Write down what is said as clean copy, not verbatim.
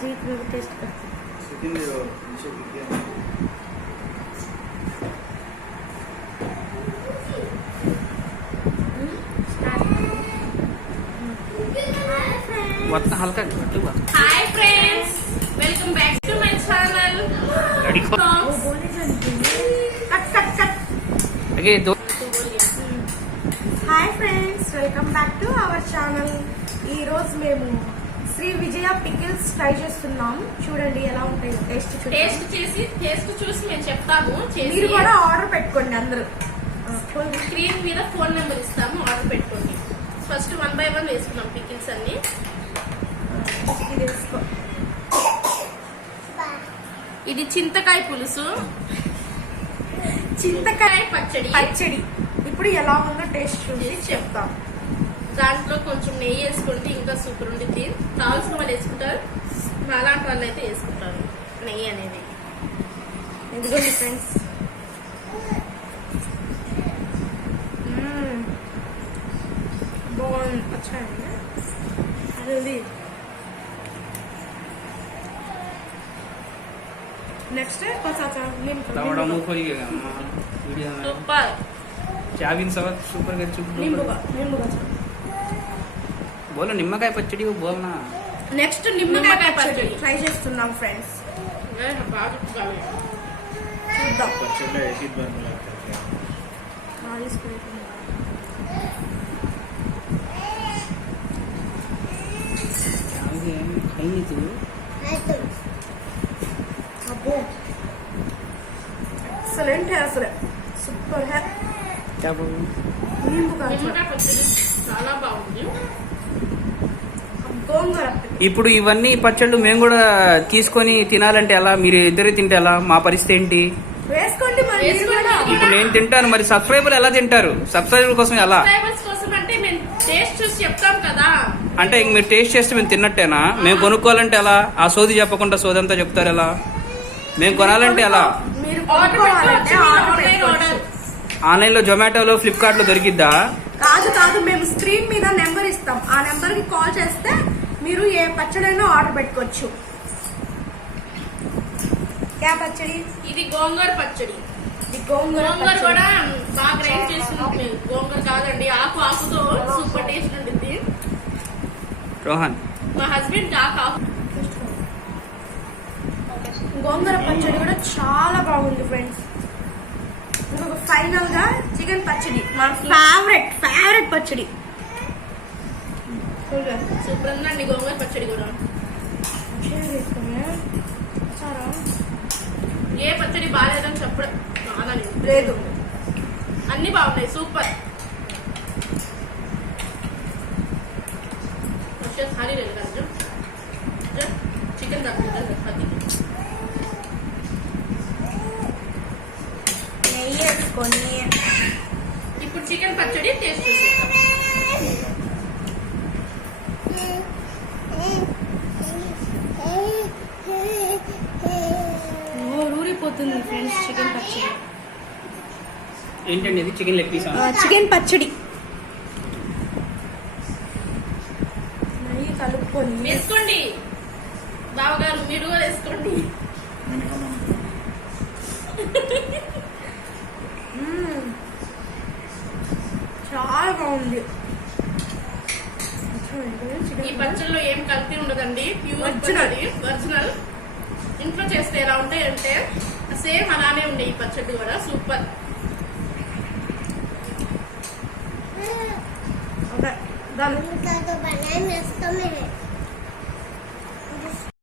जीत में टेस्ट करते हल्का hi friends, welcome back to my channel. Hi friends, welcome back to our channel. ఈ రోజు మేము శ్రీ విజయ పికిల్స్ ట్రై చేస్తున్నాం। చూడండి ఎలా ఉంటాయో టేస్ట్ చూసి మేము చెప్తాము। మీరు కూడా ఆర్డర్ పెట్టుకోండి అందరూ। స్క్రీన్ మీద ఫోన్ నెంబర్ ఇస్తాము, ఆర్డర్ పెట్టుకోండి। ఫస్ట్ 1 by 1 వేసుకున్నాం పికిల్స్ అన్ని। ఇది చింతకాయ పులుసు, చింతకాయ పచ్చడి। ఇప్పుడు ఎలా ఉందో టేస్ట్ చూసి చెప్తాం। దాంట్లో కొంచెం నెయ్యి వేసుకుంటే ఇంకా సూపర్ ఉండిద్ది। కావాల్సిన వాళ్ళు వేసుకుంటారు, అలాంటి వాళ్ళు అయితే వేసుకుంటారు నెయ్యి అనేది। ఎందుకండి ఫ్రెండ్స్, బాగుంది పచ్చడి। అది नेक्स्ट है कौन सा तवड़ा मूंगफली के वीडियो में सुपर चाविन सब सुपर कर चुप नींबू का बोलो निम्मकाय पच्चड़ी को बोलना। नेक्स्ट निम्मकाय पच्चड़ी ట్రై చేస్తున్నాం ఫ్రెండ్స్। చూద్దాం పచ్చడిలో యాసిడ్ బర్న్ खाई तू अब्बो एक्सीलेंट है, असल सुपर है। क्या बोलूं, నిమ్మకాయ పచ్చడి చాలా బాగుంది। ఇప్పుడు ఇవన్నీ పచ్చళ్ళు మేము కూడా తీసుకొని తినాలంటే ఎలా? మీరు ఇద్దరు తింటే ఎలా? మా పరిస్థితి ఏంటి? వేసుకోండి మరి మీరు కూడా। ఇప్పుడు నేను తింటాను, మరి సబ్స్క్రైబర్ ఎలా తింటారు? సబ్స్క్రైబర్ కోసం ఎలా? సబ్స్క్రైబర్స్ కోసం అంటే మేము టేస్ట్ చూసి చెప్తాం కదా। అంటే ఇంక మీరు టేస్ట్ చేస్తే మేము తిన్నట్టేనా? మేము కొనుక్కోవాలంటే ఎలా? ఆ సోది చెప్పకుండా సోది అంతా చెప్తారు ఎలా? మేము కొనాలంటే ఎలా? మీరు కొనుక్కోవాలంటే ఆన్లైన్ లో జొమాటోలో ఫ్లిప్కార్ట్ లో దొరికిద్దా? కాదు, మేము స్క్రీన్ మీద నెంబర్ ఇస్తాం, ఆ నెంబర్ కి కాల్ చేస్తే మీరు ఏ పచ్చడైనా ఆర్డర్ పెట్టుకోవచ్చు। క్యా పచ్చడి? ఇది గోంగూర పచ్చడి। గోంగూర కూడా బాగా గ్రైండ్ చేస్తున్నాం మేము। గోంగూర కాదండి, ఆకుతో సూపర్ టేస్ట్ ఉంటుంది। రోహన్ మా హస్బెండ్ గోంగూర పచ్చడి కూడా చాలా బాగుంది ఫ్రెండ్స్। ఫైనల్ గా చికెన్ పచ్చడి, మా ఫేవరెట్ పచ్చడి। సూపర్ ఉందండి గోంగూర పచ్చడి కూడా। ఏ పచ్చడి బాగాలేదని చెప్పడం లేదు, అన్ని బాగున్నాయి, సూపర్। खाली रहेगा जो चिकन నెయ్యి వేసుకొని ఇప్పుడు చికెన్ పచ్చడి టేస్ట్ చూసేద్దాం। ఊరిపోతుంది ఫ్రెండ్స్ చికెన్ పచ్చడి। ఏంటండి ఇది? Chicken leg piece? చికెన్ పచ్చడి నెయ్యి కలుపుకొని వేసుకోండి బావగారు, మీరు కూడా వేసుకోండి। చాలా బాగుంది। ఈ పచ్చళ్ళలో ఏం కలిపి ఉండదండి, ప్యూర్ ఒరిజినల్। ఇంట్లో చేస్తే ఎలా ఉంటాయి అంటే సేమ్ అలానే ఉండే ఈ పచ్చడి కూడా సూపర్। ఓకే,